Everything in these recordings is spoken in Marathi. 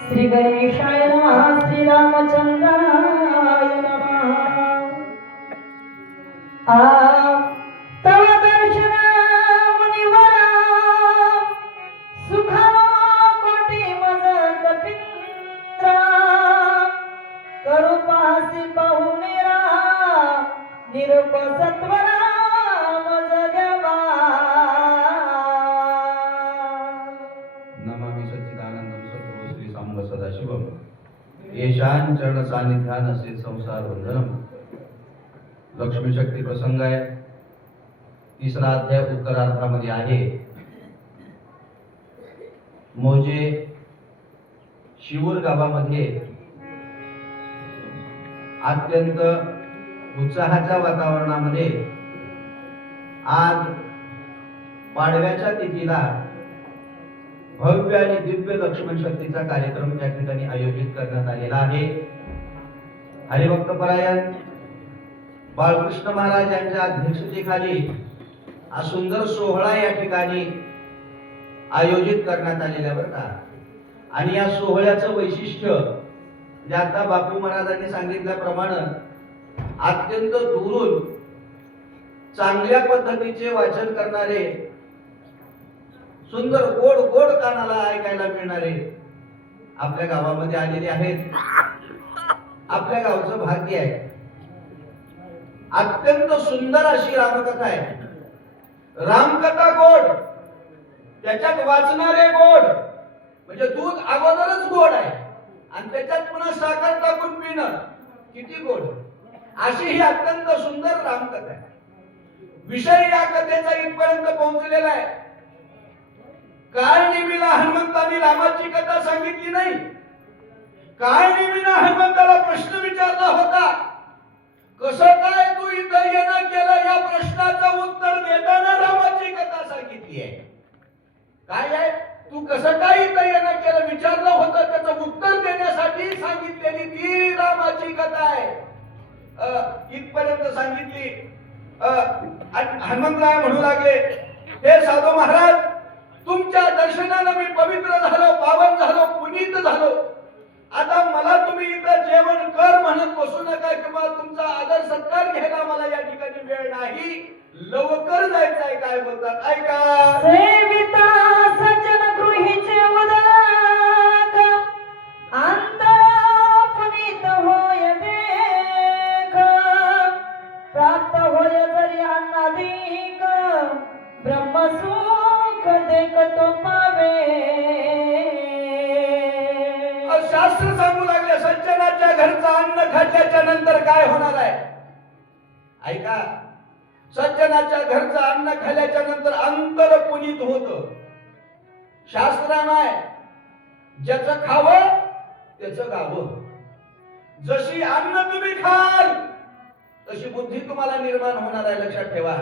श्री गणेशाय नमः श्री रामचंद्राय नमः। तव दर्शन मुनिवरा सुखा कोटी मज कपिंद्रा करूपासी पाहुणेरा निरूप सत्वरा मज देवा। नमामि सच्चिदानंदं सद्गुरु श्री सांब सदाशिवम येशान चरण सानिध्यान असे संसार वंदनम। लक्ष्मी शक्ती प्रसंग आहे, तिसरा अध्याय उत्तरार्धामध्ये आहे। मोजे शिवूर गावामध्ये अत्यंत उत्साहाच्या वातावरणामध्ये आज पाडव्याच्या तिथीला भव्य आणि दिव्य लक्ष्मण शक्तीचा कार्यक्रम त्या ठिकाणी आयोजित करण्यात आलेला आहे। हरिभक्तपरायण बाळकृष्ण महाराज यांच्या अध्यक्षतेखाली हा सुंदर सोहळा या ठिकाणी आयोजित करण्यात आलेला होता। आणि या सोहळ्याचं वैशिष्ट्य जे आता बापू महाराजांनी सांगितल्याप्रमाणे अत्यंत दुरून चांगल्या पद्धतीचे वाचन करणारे, सुंदर गोड गोड कानाला ऐकायला मिळणारे आपल्या गावामध्ये आलेले आहेत। आपल्या गावचं भाग्य आहे। अत्यंत सुंदर अशी रामकथा आहे। रामकथा गोड, त्याच्यात वाचणारे गोड, म्हणजे दूध अगोदरच गोड आहे आणि त्याच्यात पुन्हा साखर टाकून पिणं किती गोड, अशी ही अत्यंत सुंदर रामकथा आहे। विषय या कथेचा इथपर्यंत पोहोचलेला आहे। काळ निमिला हनुमंतांनी रामाची कथा सांगितली नाही। काळ निमिला हनुमंताला प्रश्न विचारला होता, कसं काय तू इथं येणं केलं, या प्रश्नाचं उत्तर देताना रामाची कथा सांगितली आहे। काय आहे, तू कसं काय इथं येणं केलं विचारलं होतं, त्याचं उत्तर देण्यासाठी सांगितलेली ती रामाची कथा आहे। इथपर्यंत सांगितली। हनुमंतराय म्हणू लागले, हे साधू महाराज, तुमच्या दर्शनानं मी पवित्र झालो, पावन झालो, पुनीत झालो। आता मला तुम्ही इथं जेवण कर म्हणत बसू नका किंवा तुमचा आदर सत्कार घ्यायला मला या ठिकाणी वेळ नाही, लवकर जायचंय। काय बोलतात ऐका। सेविता सज्जन गृहीचे उदक अंतर पुनीत होय देख, प्राप्त होय जरी अन्नाधिक ब्रह्मसुख देख तो पावे। शास्त्र सांगू लागले, सज्जनाच्या घरचं अन्न खाल्ल्याच्या नंतर काय होणार आहे ऐका। सज्जनाच्या घरचं अन्न खाल्ल्याच्या नंतर अंतर पुनीत होत। शास्त्रानं ज्याचं खावं त्याचं गावं। जशी अन्न तुम्ही खाल तशी बुद्धी तुम्हाला निर्माण होणार आहे, लक्षात ठेवा।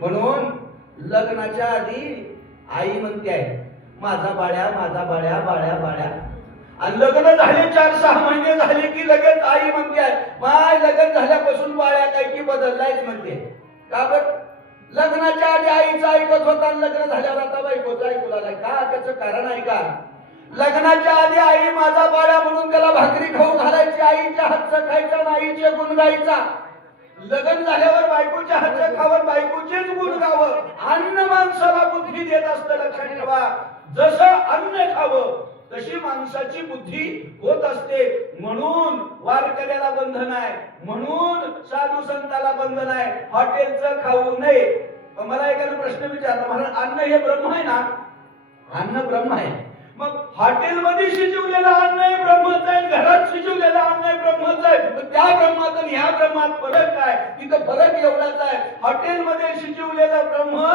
म्हणून लग्नाच्या आधी आई म्हणते आहे, माझा बाळ्या, माझा बाळ्या, बाळ्या बाळ्या। आणि लग्न झाले 4-6 महिने झाले की लगेच आई म्हणते आहे, माय लग्न झाल्यापासून बाळ्या काय की बदललायच म्हणते। का बरं? लग्नाच्या आधी आईचं ऐकत होता, लग्न झाल्यावर आता बायकोचं ऐकू लागलाय का? त्याचं कारण आहे का? लग्नाच्या आधी आई माझा बाळ्या म्हणून त्याला भाकरी खाऊ घालायची, आईच्या हातचं खायचा, आईचे गुण गायचा। लग्न झाल्यावर बायकोच्या हातचं खावं, बायकोचेच गुण गावं। अन्न माणसाला बुद्धी देत असतं, लक्षात ठेवा। जसं अन्न खावं तशी माणसाची बुद्धी होत असते। म्हणून वारकऱ्याला बंधन आहे, म्हणून साधू संताला बंधन आहे, हॉटेलचं खाऊ नये। मला एकाने प्रश्न विचारला, महाराज अन्न हे ब्रह्म आहे ना? अन्न ब्रह्म आहे, मग हॉटेलमध्ये शिजवलेलं अन्न हे ब्रह्मच आहे, घरात शिजवलेलं अन्न हे ब्रह्मच आहे, त्या ब्रह्मात आणि ह्या ब्रह्मात फरक काय? तिथं फरक एवढाच आहे, हॉटेलमध्ये शिजवलेलं ब्रह्म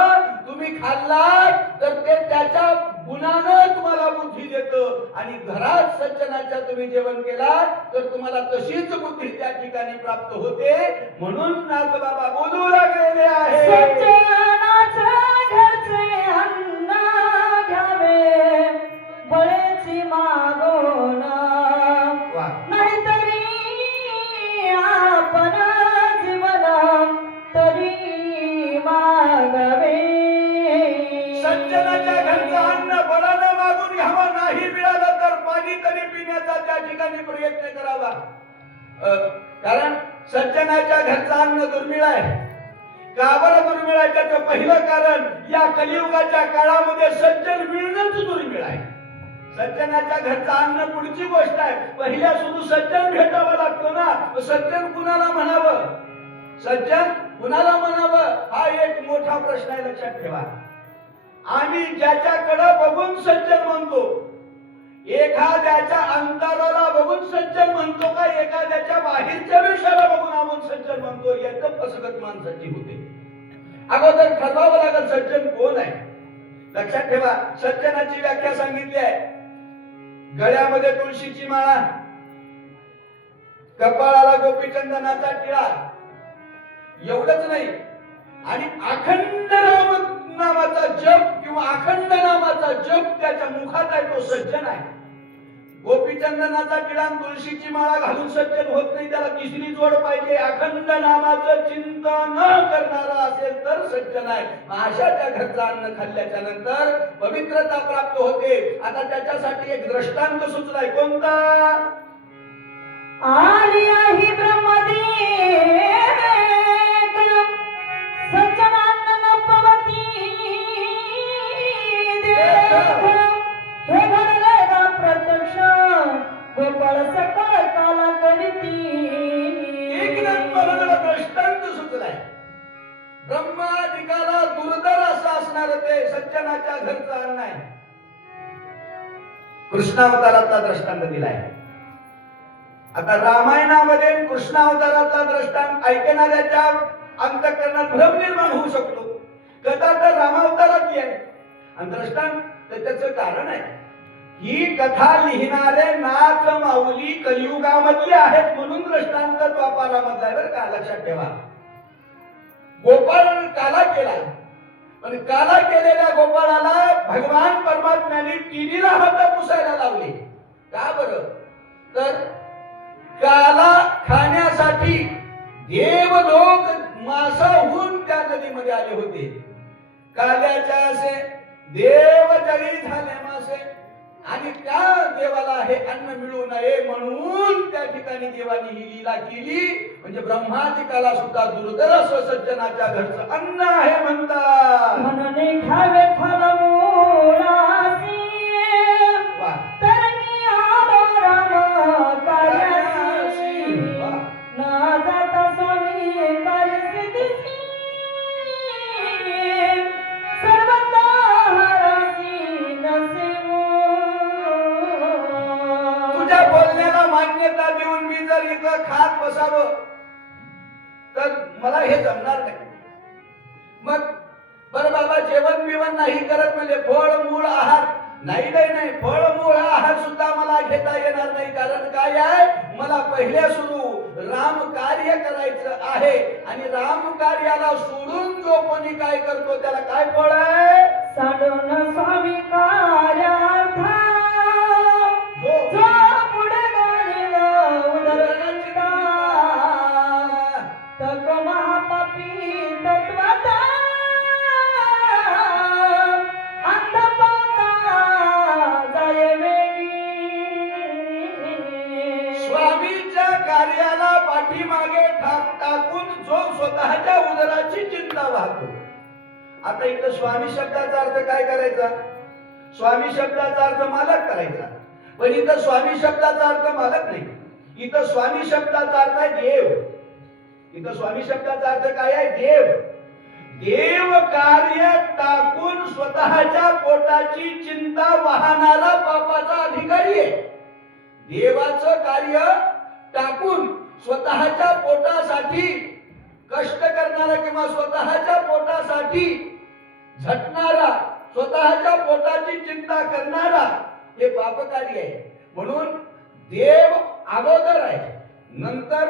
तुम्ही खाल्लात तर ते त्याच्या गुणानं तुम्हाला बुद्धी देतं, आणि घरात सज्जनाच्या तुम्ही जेवण केलात तर तुम्हाला तशीच बुद्धी त्या ठिकाणी प्राप्त होते। म्हणून नाथ बाबा बोलू लागलेले आहे, सज्जनाच्या घरचे अन्न घ्यावे बळेची मागून, नाहीतरी आपण जीवन तरी मागवे। सज्जनाच्या घरचं अन्न बळानं मागून घ्यावं, नाही मिळालं तर पाणी तरी पिण्याचा त्या ठिकाणी प्रयत्न करावा. कारण सज्जनाच्या घरचं अन्न दुर्मिळ आहे. का बरं दुर्मिळ आहे? त्याचं पहिलं कारण या कलियुगाच्या काळामध्ये सज्जन मिळणंच दुर्मिळ आहे. सज्जनाच्या घरचं अन्न पुढची गोष्ट आहे, पहिल्या सुरू सज्जन भेटावं लागतो ना. सज्जन कुणाला म्हणावं, सज्जन कुणाला म्हणावं, हा एक मोठा प्रश्न आहे. लक्षात ठेवा, आम्ही ज्याच्याकडे बघून सज्जन म्हणतो, एखाद्याच्या अंतराला बघून सज्जन म्हणतो का एखाद्याच्या बाहेरच्या विषयाला बघून आपण सज्जन म्हणतो, याचं फसगत माणसाची होते. अगोदर ठरवावं लागेल सज्जन कोण आहे. लक्षात ठेवा, सज्जनाची व्याख्या सांगितली आहे. गळ्यामध्ये तुळशीची माळा, कपाळाला गोपीचंदनाचा टिळा, एवढंच नाही, आणि अखंड राम नामाचा जप किंवा अखंड नामाचा जप त्याच्या मुखात आहे, तो सज्जन आहे. गोपीचंदनाचा टिळा तुळशीची माळा घालून सज्जन होत नाही, त्याला तिसरी जोड पाहिजे. अखंड नामाचं चिंतन करणारा असेल तर सज्जन आहे. अशा त्या घरचं अन्न खाल्ल्याच्या नंतर पवित्रता प्राप्त होते. आता त्याच्यासाठी एक दृष्टांत सुचलाय. कोणता? आली आहे ब्रह्मदेव सज्जनान्न नपवती देव. हे घडले ना प्रत्यक्ष गोपाळ सकळ काला करीती. एक नंबर दृष्टांत सुचलाय. ब्रह्मादिकाला दुर्धर असं असणार ते सज्जनाच्या घरचं अन्न आहे. कृष्णावतारातला दृष्टांत दिलाय. आता रामायणामध्ये कृष्णावताराचा दृष्टांत ऐकणाऱ्याच्या अंतःकरणात भ्रम निर्माण होऊ शकतो. कथा तर रामावतारातली आहे आणि दृष्टांत त्याचं कारण आहे. ही कथा लिहिणारे नाथ माऊली कलियुगामधले आहेत म्हणून दृष्टांत द्वापारामधला आहे बरं का. लक्षात ठेवा, गोपाळ काला केला, पण काला केलेल्या गोपाळाला भगवान परमात्म्याने टिरीला हात पुसायला लावले. का बरं? तर काला खाण्यासाठी देवलोक मासाहून त्या नदीमध्ये आले होते. काल्याच्या असे देव जरी झाले मासे, आणि त्या देवाला हे अन्न मिळू नये म्हणून त्या ठिकाणी देवाने ही लीला केली. म्हणजे ब्रह्मादिकाला सुद्धा दुर्धर असं सज्जनाच्या घरचं अन्न आहे म्हणतात. म्हणून घ्यावे फलमूळासी तर मी आलो राम कार्यासी. न जाता स्वामी कार्यसिद्धीसी सर्वता हरासी नसेवो. तुझ्या बोलण्याला मान्यता देऊन मी जर इथं खात बसावं तर मला हे जमणार नाही. मग बरं बाबा जेवण बिवण नाही करत म्हणजे फळ मूळ आहार नाही, नाही फळ मूळ आहार सुद्धा मला घेता येणार नाही. कारण काय आहे, मला पहिल्या सुरू राम कार्य करायचं आहे आणि राम कार्याला सोडून जो कोणी काय करतो त्याला काय फळ आहे? साडून स्वामी कार्यार्था जो पुढे गाडीला उदरचिता तक महापापी तत्वाचा अंधपाता जाय वेगी. स्वामीच्या कार्याला पाठीमागे टाकून जो स्वतःच्या उदराची चिंता वाहतो. आता इथं स्वामी शब्दाचा अर्थ काय करायचा? स्वामी शब्दाचा अर्थ मालक करायचा. पण इथं स्वामी शब्दाचा अर्थ मालक नाही. इथं स्वामी शब्दाचा अर्थ आहे देव. इथं स्वामी शब्दाचा अर्थ काय आहे? देव. देव कार्य टाकून स्वतःच्या पोटाची चिंता वाहणारा पापाचा अधिकारी आहे. देवाचं कार्य टाकून स्वतःच्या पोटासाठी कष्ट करणारा किंवा स्वतःच्या पोटासाठी झटणारा, स्वतःच्या पोटाची चिंता करणारा हे पापकार्य आहे. म्हणून देव अगोदर आहे, नंतर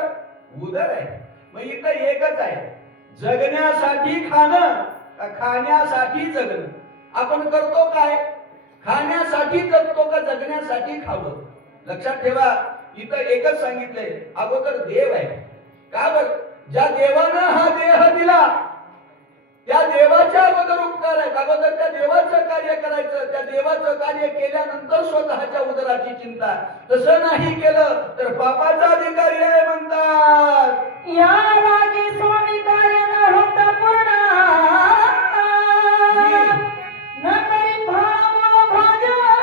उदर आहे. मग इथं एकच आहे, जगण्यासाठी खाणं का खाण्यासाठी जगणं? आपण करतो काय? खाण्यासाठी जगतो का जगण्यासाठी खावं? लक्षात ठेवा, इथं एकच सांगितलंय, अगोदर देव आहे. का बरं? ज्या देवानं हा देह दिला त्या देवाच्या अगोदर उपकार आहेत, अगोदर त्या देवाचं कार्य करायचं, त्या देवाचं कार्य केल्यानंतर स्वतःच्या उदराची चिंता. तसं नाही केलं तर पापाचा अधिकारी आहे म्हणतात. या लागे स्वामी कार्य न होता पूर्ण न करी भाव भाजवार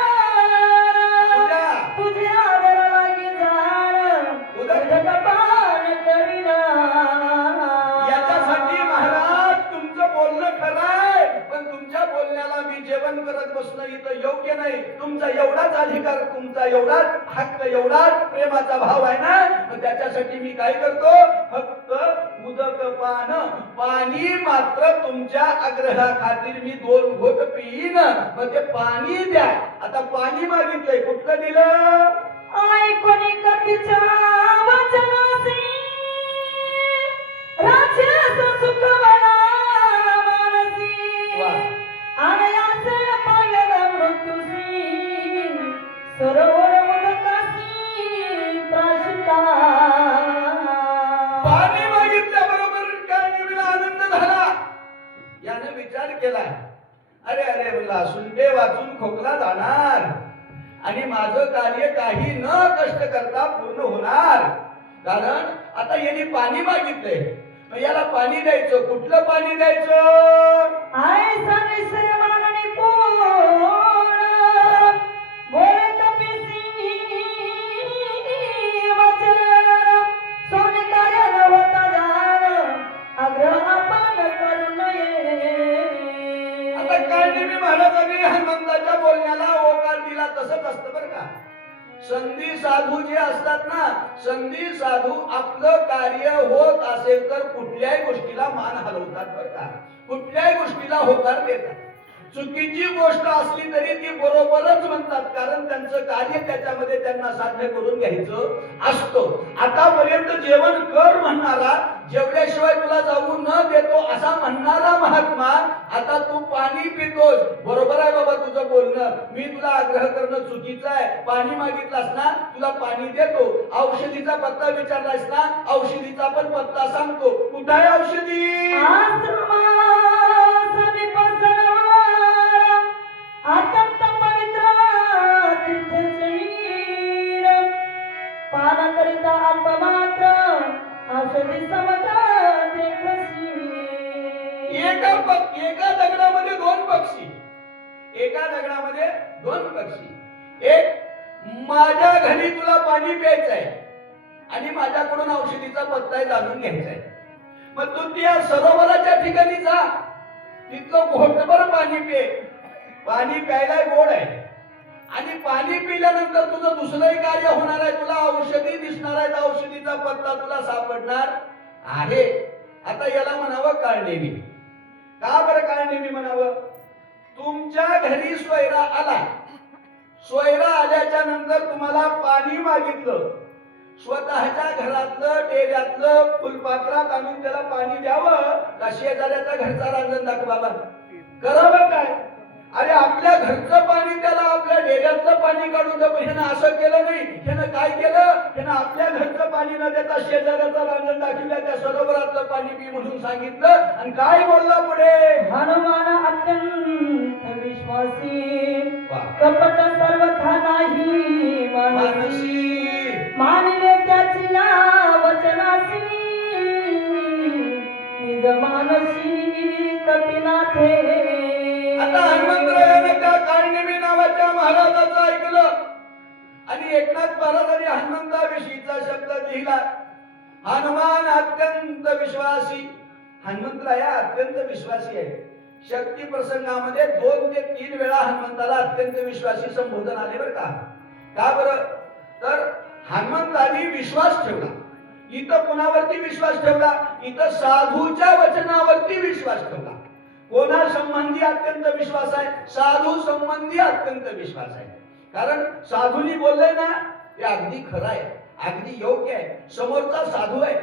तुझे आदर लागे जाण उदक पान करीना. याच्यासाठी महाराज तुमचं बोलणं खरं आहे, पण तुमच्या बोलण्याला मी जेवण करत बसणं इथं योग्य नाही. तुमचा एवढाच अधिकार, तुमचा एवढाच हक्क, एवढाच प्रेमाचा भाव आहे ना, मग त्याच्यासाठी मी काय करतो, फक्त उदक पान, पाणी मात्र तुमच्या आग्रहा खातीर मी 2 घोट पिईन. मग ते पाणी द्या. आता पाणी मागितलंय, कुठलं दिलं? ऐकोनी कपीच्या वचनासी राक्षस सुख मला मानसी आनयाचे पावेला मृत्यूसी सरोवर मुदकासी प्राशिता. पाणी मागितल्याबरोबर काळजीला आनंद झाला. याने विचार केला, अरे अरे बोला सुंदे वाचून खोकला जाणार आणि माझं कार्य काही न कष्ट करता पूर्ण होणार. कारण आता यांनी पाणी मागितलंय, मग याला पाणी द्यायचं. कुठलं पाणी द्यायचं? ऐसा निश्चय माननी कोण बोले कपिसी वचन स्वामी कार्य न होता जाण आग्रह आपण करू नये. आता काळनिमी महाराजांनी हनुमंताच्या बोलण्याला होकार दिला. तसंच असतं बरं का. संधी साधू जे असतात ना, संधी साधू आपलं कार्य होत असेल तर कुठल्याही गोष्टीला मान हलवतात बरं का, कुठल्याही गोष्टीला होकार देतात. चुकीची गोष्ट असली तरी ती बरोबरच म्हणतात, कारण त्यांचं कार्य त्याच्यामध्ये त्यांना साध्य करून घ्यायचं असतं. आतापर्यंत जेवण कर म्हणणारा, जेवल्याशिवाय तुला जाऊ न देतो असा म्हणणारा महात्मा, आता तू पाणी पितोस. बरोबर आहे बाबा तुझं बोलणं, मी तुला आग्रह करणं चुकीचं आहे. पाणी मागितलास ना, तुला पाणी देतो. औषधीचा पत्ता विचारलास ना, औषधीचा पण पत्ता सांगतो. कुठं आहे औषधी? अत्यंत पवित्र तीर्थशरीर पान करिता अल्पमात्र औषधी समजा देखसी. एका दगडामध्ये 2 पक्षी, एका दगडामध्ये 2 पक्षी. एक, माझ्या घरी तुला पाणी प्यायचं आहे आणि माझ्याकडून औषधीचा पत्ता जाणून घ्यायचा आहे. मग तू त्या सरोवराच्या ठिकाणी जा, तिथलं घोटभर पाणी पे. पाणी प्यायला गोड आहे आणि पाणी पिल्यानंतर तुझं दुसरंही कार्य होणार आहे. तुला औषधी दिसणार आहे, औषधीचा पत्ता तुला सापडणार आहे. आता याला म्हणावं काळनेमी. का बरं काळनेमी म्हणावं? तुमच्या घरी सोयरा आला, सोयरा आल्याच्या नंतर तुम्हाला पाणी मागितलं, स्वतःच्या घरातलं डेऱ्यातलं फुलपात्रात आणून त्याला पाणी द्यावं का शेजाऱ्याचा घरचा रांजण दाखवावा? करावं काय? अरे आपल्या घरचं पाणी त्याला आपल्या डेऱ्यातलं पाणी काढून द्यावं. ह्यानं असं केलं नाही. ह्यानं काय केलं? ह्यानं आपल्या घरचं पाणी न देता शेजाऱ्याचा रांजण दाखवल्या, त्या सरोवरातलं पाणी पी म्हणून सांगितलं. आणि काय बोलला पुढे? हनुमान अत्यंत विश्वासी कपट सर्वथा नाही मानसी मानले त्याची या वचनासी निज मानसी कपिनाथे. आता हनुमंतरायाने त्या काळनेमी नावाच्या महाराजाचं ऐकलं आणि एकनाथ महाराजांनी हनुमंताविषयीचा शब्द लिहिला. हनुमान अत्यंत विश्वासी. हनुमंतराया अत्यंत विश्वासी आहे. शक्ती प्रसंगामध्ये 2 ते 3 वेळा हनुमंताला अत्यंत विश्वासी संबोधन आले बरं का. का बरं? तर हनुमंतांनी विश्वास ठेवला. इथं कोणावरती विश्वास ठेवला? इथं साधूच्या वचनावरती विश्वास ठेवला. कोणा संबंधी अत्यंत विश्वास आहे? साधू संबंधी अत्यंत विश्वास आहे. कारण साधूनी बोलले ना, ते अगदी खरं आहे, अगदी योग्य आहे. समोरचा साधू आहे,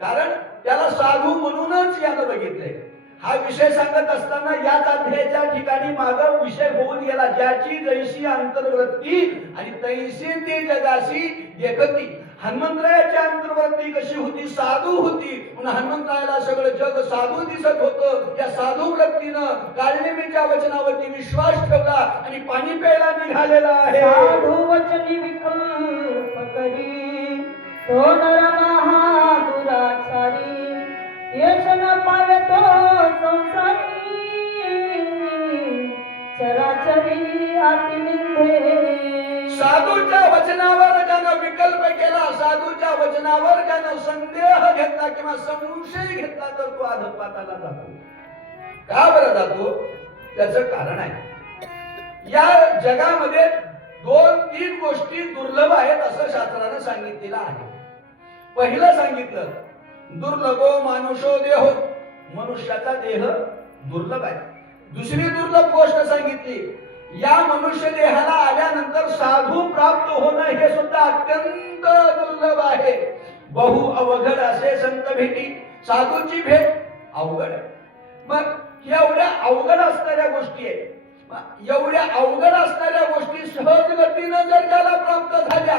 कारण त्याला साधू म्हणूनच यानं बघितलंय. हा विषय सांगत असताना याच अध्यायाच्या ठिकाणी मागं विषय होऊन गेला, ज्याची जैशी अंतर्वृत्ती आणि तैसी ती जगाशी देखती. हनुमंतरायाची अंतर्वृत्ती कशी होती? साधू होती. म्हणून हनुमंतरायाला सगळं जग साधू दिसत होतं. त्या साधू वृत्तीनं काळनेमीच्या वचनावरती विश्वास ठेवला आणि पाणी प्यायला निघालेला आहे. साधू वचनी विकल्प करी तो नर महादुराचारी यश न पावे तो संसारी चराचरी अतिनिंदे. साधूच्या वचनावर ज्यानं विकल्प केला, साधूच्या वचनावर ज्यानं संदेह घेतला किंवा संशय घेतला तर तो अधपाताला जातो. का बरं जातो? त्याचं कारण आहे. या जगामध्ये 2-3 गोष्टी दुर्लभ आहेत असं शास्त्रानं सांगितलेलं आहे. पहिलं सांगितलं दुर्लभो मानुषो देहो, मनुष्याचा देह दुर्लभ आहे. दुसरी दुर्लभ गोष्ट सांगितली या मनुष्य देहाला आल्यानंतर साधू प्राप्त होणं हे सुद्धा अत्यंत दुर्लभ आहे. बहु अवघड असे संत भेटी, साधूची भेट अवघड आहे. मग एवढ्या अवघड असणाऱ्या गोष्टी आहेत, एवढ्या अवघड असणाऱ्या गोष्टी सहज गतीनं जर त्याला प्राप्त झाल्या,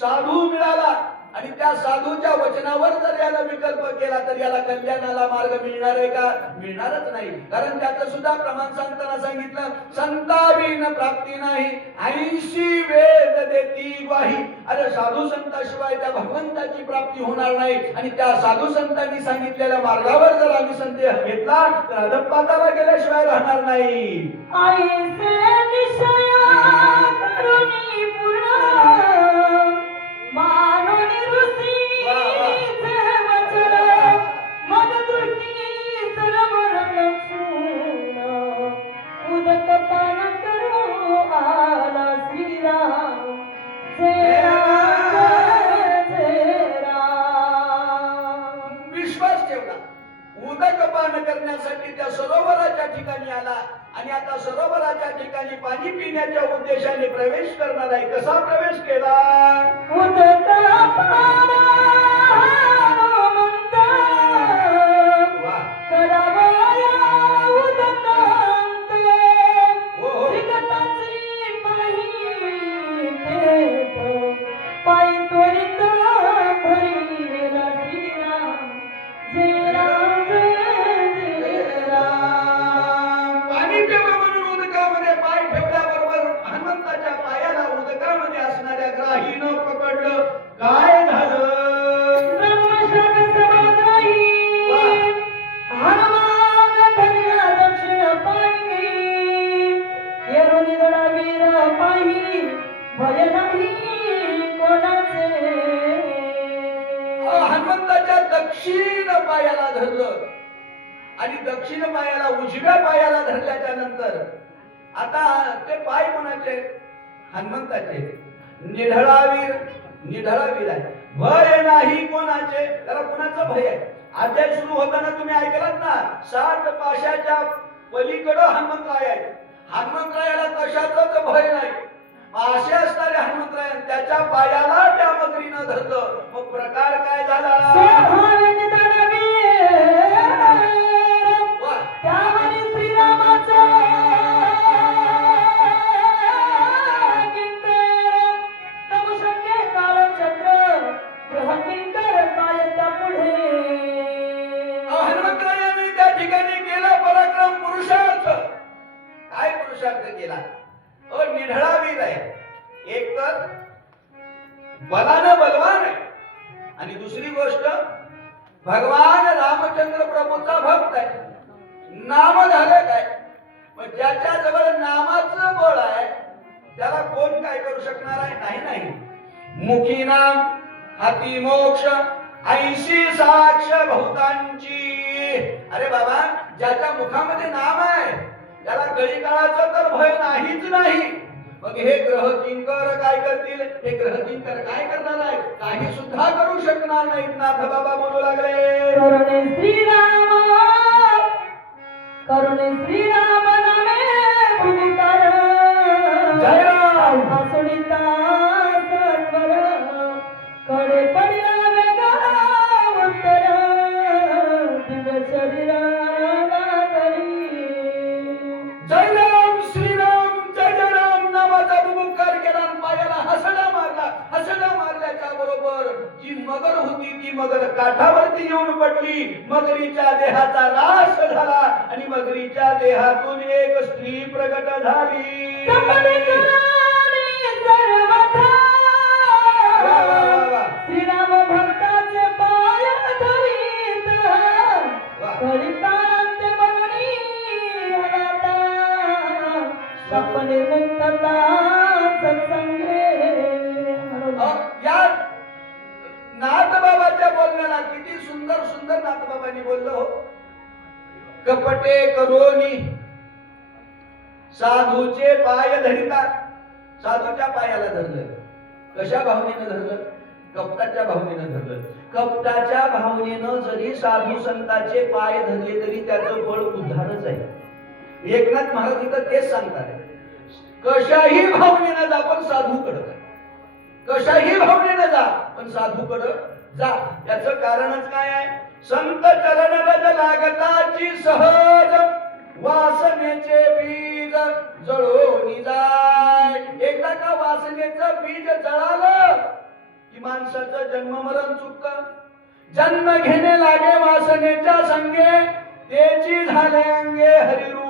साधू मिळाला आणि त्या साधूच्या वचनावर जर याला विकल्प केला तर याला कल्याणाला मार्ग मिळणार आहे का? मिळणारच नाही. कारण त्याचं सुद्धा प्रमाण सांगताना सांगितलं संताविन प्राप्ती नाही 80 वेद देती ग्वाही. अरे साधू संताशिवाय त्या भगवंताची प्राप्ती होणार नाही. आणि त्या साधू संतांनी सांगितलेल्या मार्गावर जर आम्ही संदेह घेतला तर अधपाताला गेल्याशिवाय राहणार नाही. ऐसे निश्चया करुणी पूर्ण मानोनी ऋषी वचन मग दृष्टी सरवर लक्षून उदक पान करू आला श्रीराम जय राम जय राम. विश्वास ठेवला, उदक पान करण्यासाठी त्या सरोवराच्या ठिकाणी आला आणि आता सरोवराच्या ठिकाणी पाणी पिण्याच्या उद्देशाने प्रवेश करणार आहे. कसा प्रवेश केला? उदक पान म्हणता वा, करावया उदकांत हो, हो. विकटाची पायी देत पायी त्वरित धरिला श्रीराम जय राम जय राम. पाणी प्यावं म्हणून उदकामध्ये पाय ठेवल्याबरोबर हनुमंताच्या पायाला उदकामध्ये असणाऱ्या ग्राहीनं पकडलं. काय झालं? ब्रह्मशाप समाग्राही हनुमान धरला दक्षिण पायी येरुनी दडा वीर पायी भय नाही कोणाचे. हनुमंताच्या दक्षिण पायाला धरलं आणि दक्षिण पायाला उजव्या पायाला धरल्याच्या नंतर आता ते पाय कोणाचे? हनुमंताचे. निढळावीर, निढळावीर आहे. भय नाही कोणाचे? त्याला कोणाचं भय आहे? अध्याय सुरू होताना तुम्ही ऐकलात ना, 7 पाशाच्या पलीकडं हनुमंतराय आहे. हनुमंतरायाला कशाचंच भय नाही. असे असणारे हनुमंतराय त्याच्या पायाला त्या मगरीनं धरलं. मग प्रकार काय झाला? स्वाभाविक दडवीर वा, त्यावरी श्रीरामाचा किंकर तमुशक्य कालचक्र ग्रहकिंकर काय त्या पुढे. हनुमंतरायांनी त्या ठिकाणी केला पराक्रम, पुरुषार्थ. काय पुरुषार्थ केला? निढळावीर आहे. एक तर बलानं बलवान आहे आणि दुसरी गोष्ट भगवान रामचंद्र प्रभूचा भक्त आहे. नाम झालं काय? मग ज्याच्या जवळ नामाचं बळ आहे त्याला कोण काय करू शकणार आहे? नाही नाही. मुखी नाम हाती मोक्ष 80 साक्ष भूतांची. अरे बाबा, ज्याच्या मुखामध्ये नाम आहे त्याला कळी काळाचं तर भय नाहीच नाही. मग हे ग्रह किंकर काय करतील? हे ग्रह किंकर काय करणार आहे? काही सुद्धा करू शकणार नाहीत. नाथ बाबा बोलू लागले करुणे श्रीराम करुणे श्रीराम नामे भूमिकार जय राम. असुडिता सत्वर कडे पडला वेगा उत्तर दिव्य शरीराला तरी. जय राम, श्रीराम, जय जय राम नावाचा बुबुकार केला आणि पायाला हसडा मारला. हसडा मारल्याच्या बरोबर मगर काठावरती येऊन पडली. मगरीच्या देहाचा रास झाला आणि मगरीच्या देहातून एक स्त्री प्रगट झाली. कपडे करारी सर्वथा वा, वा, वा, वा. श्रीराम भक्ताचे पाय धरीत वा. कळीतांत बनणी अनाथा सपने मुक्तता सत्संगे. या नाथबाबाच्या बोलण्याला किती सुंदर सुंदर नाथबाबांनी बोललो हो. कपटे करोनी साधूचे पाय धरितात. साधूच्या पायाला धरलं. कशा भावनेनं धरलं? कपटाच्या भावनेनं धरलं. कपटाच्या भावनेनं जरी साधू संतांचे पाय धरले तरी त्याचं फळ उद्धारच आहे. एकनाथ महाराज इथं तेच सांगतात. कशाही भावनेनं जा पण साधूकडे जा. कशाही भावनेनं जा पण साधूकडे जा. याचं कारणच काय आहे? संत चरण रज लागताची सहज वासनेचे बीज जळून जाय. एकदा का वासनेचं बीज जळालं की माणसाचं जन्म मरण चुकतं. जन्म घेणे लागे वासनेच्या संगे त्याची झाले अंगे हरिरूप.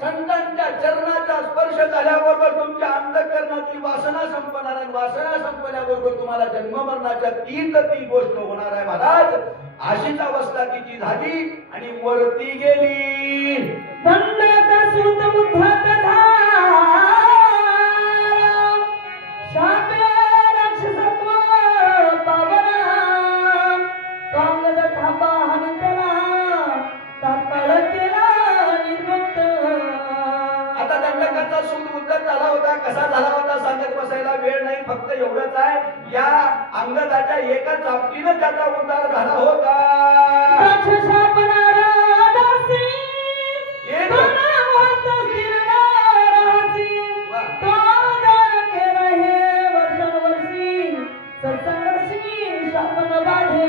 संतांच्या चरणाचा स्पर्श झाल्याबरोबर तुमच्या अंतःकरणातली वासना संपणार आहे. वासना संपल्याबरोबर तुम्हाला जन्म मरणाच्या ती गोष्ट होणार आहे महाराज. अशीच अवस्था तिची झाली आणि वरती गेली. दंडक सुत उद्धत झाला शापे राक्षसत्व पावना कांगद थापा हनतला तात्काळ केला निर्मुक्त. आता दंडकाचा सूत उद्धत झाला होता. कसा झाला होता सांगत बसायला वेळ नाही. फक्त एवढंच आहे, या अंगदाच्या एका चापटीनं त्याचा उद्धार झाला होता. राक्षसापणारा दासी एक होत फिरणारासी वा. तो दान केला हे वर्षानुवर्षी सत्संगर्षी शापन बाधे.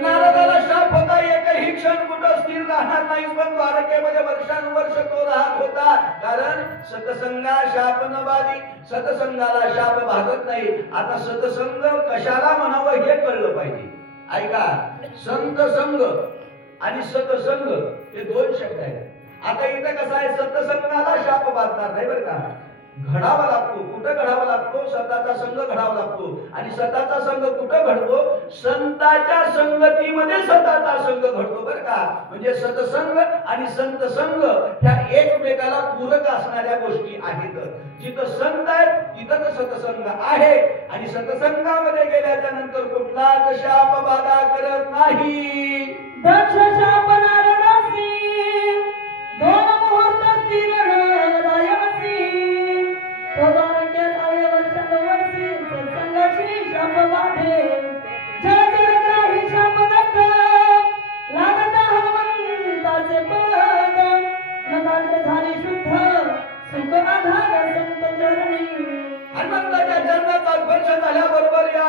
नारदाला शाप होता. एकही क्षण कुठं स्थिर राहणार नाही. पण द्वारकेमध्ये वर्षानुवर्ष तो राहत होता. कारण सतसंगा शाप न बाधी. सतसंगाला शाप भागत नाही. आता सतसंग कशाला म्हणावं हे कळलं पाहिजे. ऐका, संत संग आणि सतसंग हे दोन शब्द आहेत. आता इथं कसं आहे, सतसंगाला शाप बांधणार नाही बरं का. घडावा लागतो. कुठं घडावा लागतो? सताचा संघ घडावा लागतो. आणि सताचा संघ कुठं घडतो? संताच्या संगतीमध्ये सताचा संघ घडतो बरं का. म्हणजे सतसंग आणि संत संघ ह्या एकमेकाला पूरक असणाऱ्या गोष्टी आहेत. जिथं संत आहेत तिथंच सतसंग आहे. आणि सतसंगामध्ये गेल्याच्या नंतर कुठलाच शाप बाधा करत नाही. दक्ष शापणारा दासी दोन मुहूर्त स्थिर रायवसी तो दान केला हे वर्षानुवर्षी सत्संगाशी शाप बाधे. जळ जळग्राही शाप दत्त लागता हनुमंताचे पद नकाग्र झाले शुद्ध सुख आधार संत चरणी. हनुमंताच्या चरणाचा स्पर्श झाल्याबरोबर या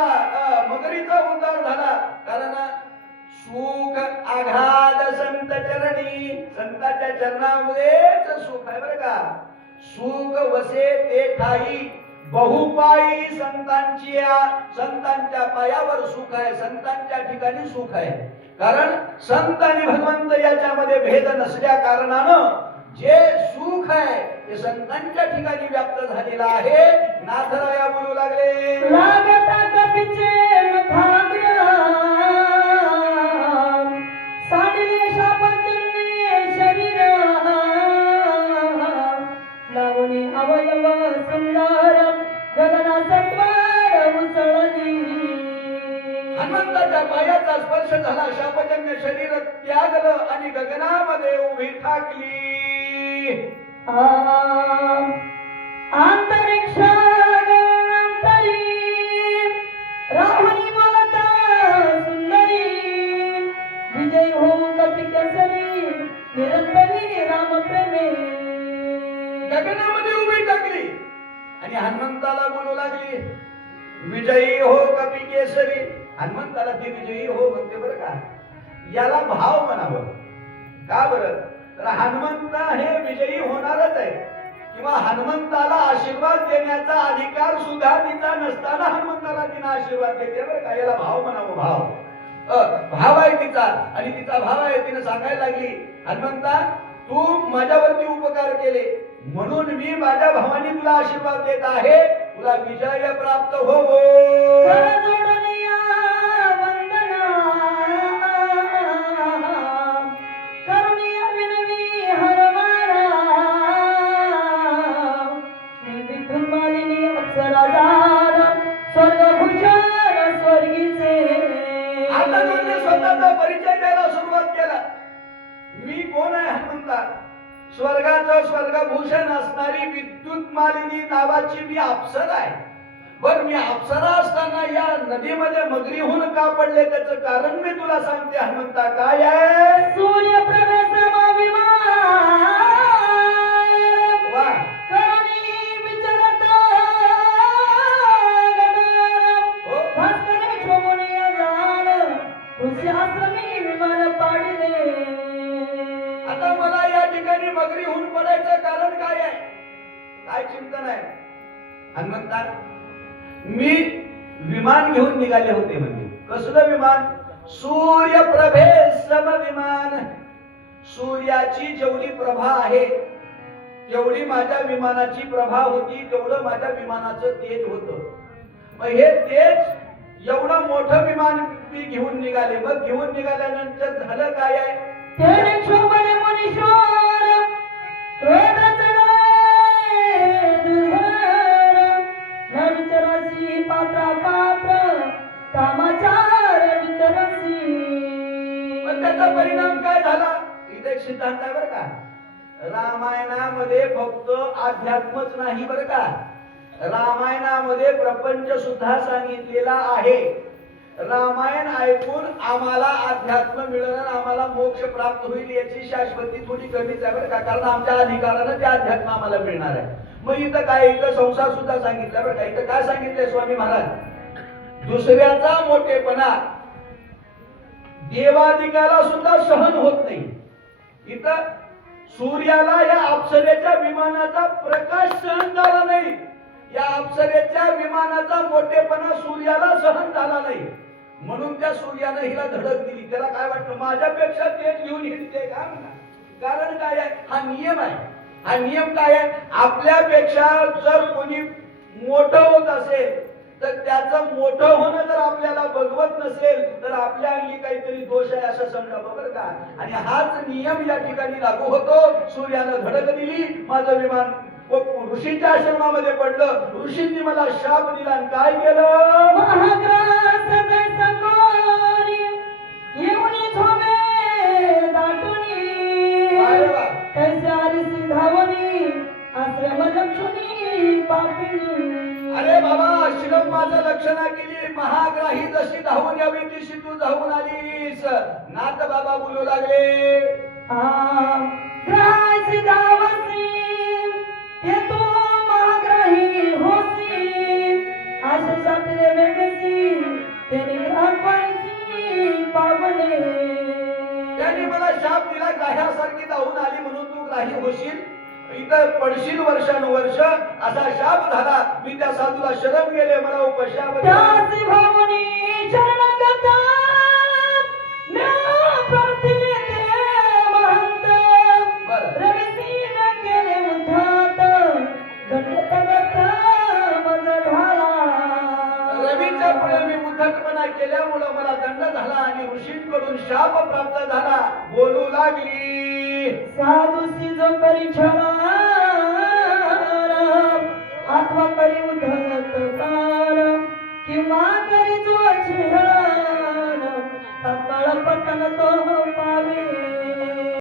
मगरीचा उद्धार झाला. कारण सुख आघात संत चरणी. संताच्या चरणामध्येच सुख आहे बरं का. सुख वसे ते ठाई बहुपायी संतांच्या पायावर सुख आहे. संतांच्या ठिकाणी सुख आहे. कारण संत आणि भगवंत याच्यामध्ये भेद नसल्या कारणानं जे सुख आहे ते संतांच्या ठिकाणी व्याप्त झालेलं आहे. नाथराया बोलू लागले, लागता कपीचे नखाग्र साडले शापचन्ने शरीर लावणी अवयव सुंदर गगना सत्वार उसळली. हनुमंताच्या पायाचा स्पर्श झाला. शापजन्य शरीर त्यागलं आणि गगनामध्ये उभी ठाकली. अंतरिक्ष गगनांतरी राहुनी बोलता सुंदरी विजय होऊ कपी केसरी निरंतरी राम प्रेमे. गगनामध्ये उभी टाकली आणि हनुमंताला बोलू लागली, विजयी हो कपी केसरी. हनुमंताला ती विजयी हो म्हणते बरं का. याला भाव म्हणावं. का बरं? तर हनुमंत हे विजयी होणारच आहे. किंवा तेव्हा हनुमंताला आशीर्वाद देण्याचा अधिकार सुद्धा तिचा नसताना हनुमंताला तिने आशीर्वाद देते बरं का. याला भाव म्हणावं, भाव आहे तिचा. आणि तिचा भाव आहे. तिने सांगायला लागली, हनुमंता तू माझ्यावरती उपकार केले म्हणून मी माझ्या भावाने तुला आशीर्वाद देत आहे, तुला विजय प्राप्त होवो. करजोडनिया वंदना करुणिया विनवी हरवारा विठ्ठल मालिनी अप्सरा दार स्वर्गभूषण स्वर्गीचे. आता तुम्ही स्वतःचा परिचय द्यायला सुरुवात केला. मी कोण आहे हनुमंता? स्वर्गाचं स्वर्गभूषण असणारी विद्युत मालिनी नावाची मी अप्सरा आहे. बर मी अप्सरा असताना या नदीमध्ये मगरी होऊन का पडले त्याचं कारण मी तुला सांगते हनुमंता. काय आहे? सूर्यप्रभेचा वा करणी विचारत हो. भास्कर शोभनीय जाण ऋषाश्रमी विमान पाडिले. आता मला या ठिकाणी मगरी होऊन पडायचं कारण काय आहे? काय चिंतन आहे हनुमंता? मी विमान घेऊन निघाले होते. म्हणजे कसलं विमान? सूर्यप्रभे सम विमान. सूर्याची जेवढी प्रभा आहे तेवढी माझ्या विमानाची प्रभा होती, तेवढं माझ्या विमानाचं तेज होतं. मग हे तेज एवढं मोठं विमान मी घेऊन निघाले. मग घेऊन निघाल्यानंतर झालं काय आहे? तेरे शोभने मुनीश्वर क्रोध चढे दुर्धर न विचारासी पात्रा पात्र कामाचार विचारासी. पण त्याचा परिणाम काय झाला? इथे एक सिद्धांत आहे बरं का. रामायणामध्ये फक्त अध्यात्मच नाही बरं का, रामायणामध्ये प्रपंच सुद्धा सांगितलेला आहे. रामायण ऐकून आम्हाला अध्यात्म मिळणं, आम्हाला मोक्ष प्राप्त होईल याची शाश्वती थोडी कमीच आहे बरं का, कारण आमच्या अधिकारानं ते अध्यात्म आम्हाला मिळणार आहे. मग इथं काय, इथं संसार सुद्धा सांगितलं बरं का. इथं काय सांगितलंय स्वामी महाराज? दुसऱ्याचा मोठेपणा देवादिकाला सुद्धा सहन होत नाही. इथं सूर्याला या अप्सरेच्या विमानाचा प्रकाश सहन झाला नाही. या अप्सरेच्या विमानाचा मोठेपणा सूर्याला सहन झाला नाही, म्हणून त्या सूर्याने हिला धडक दिली. त्याला काय वाटतं, माझ्यापेक्षा तेज घेऊन हिंडते का? कारण काय आहे? हा नियम आहे. हा नियम काय आहे? आपल्यापेक्षा जर कोणी मोठं होत असेल तर त्याचं मोठं होणं जर आपल्याला बघवत नसेल तर आपल्या अंगी काहीतरी दोष आहे असं समजावं बरं का. आणि हाच नियम या ठिकाणी लागू होतो. सूर्यानं धडक दिली, माझं विमान ऋषीच्या आश्रमामध्ये पडलं. ऋषींनी मला शाप दिला आणि काय केलं? महाग्रास जैसा कोरी येऊनी झोमे दाटुनी अरे वा. कैसे आरिसी धावनी आश्रम लक्षणी पापिणी. अरे बाबा, आश्रम माझं लक्षणा केली. महाग्राही जशी धावून यावी तशी तू धावून आलीस. नाथ बाबा बोलू लागले, ग्रासी धावसी ते तू महाग्राही होसी. आशासाठी वेगसी तेने ग्राहकांची पावले. त्यांनी मला शाप दिला, ग्राह्यासारखी धावून आली म्हणून तू ग्राही होशील, इथं पडशील वर्षानुवर्ष असा शाप झाला. मी त्या साधूला शरण गेले, मला उपशाप त्यासी भावनी शरणगत म्या प्रार्थने ते महंत. रविसीन केले उद्धात दंडतगत मज झाला. रवीच्या पुढे मी उद्धटपणा केल्यामुळं मला दंड झाला आणि ऋषींकडून शाप प्राप्त झाला. बोलू लागली, साधुसी जो करी छळा आत्मा करी उद्धत कार किंवा करी जो छेडण तत्काळ पतन तो पावे.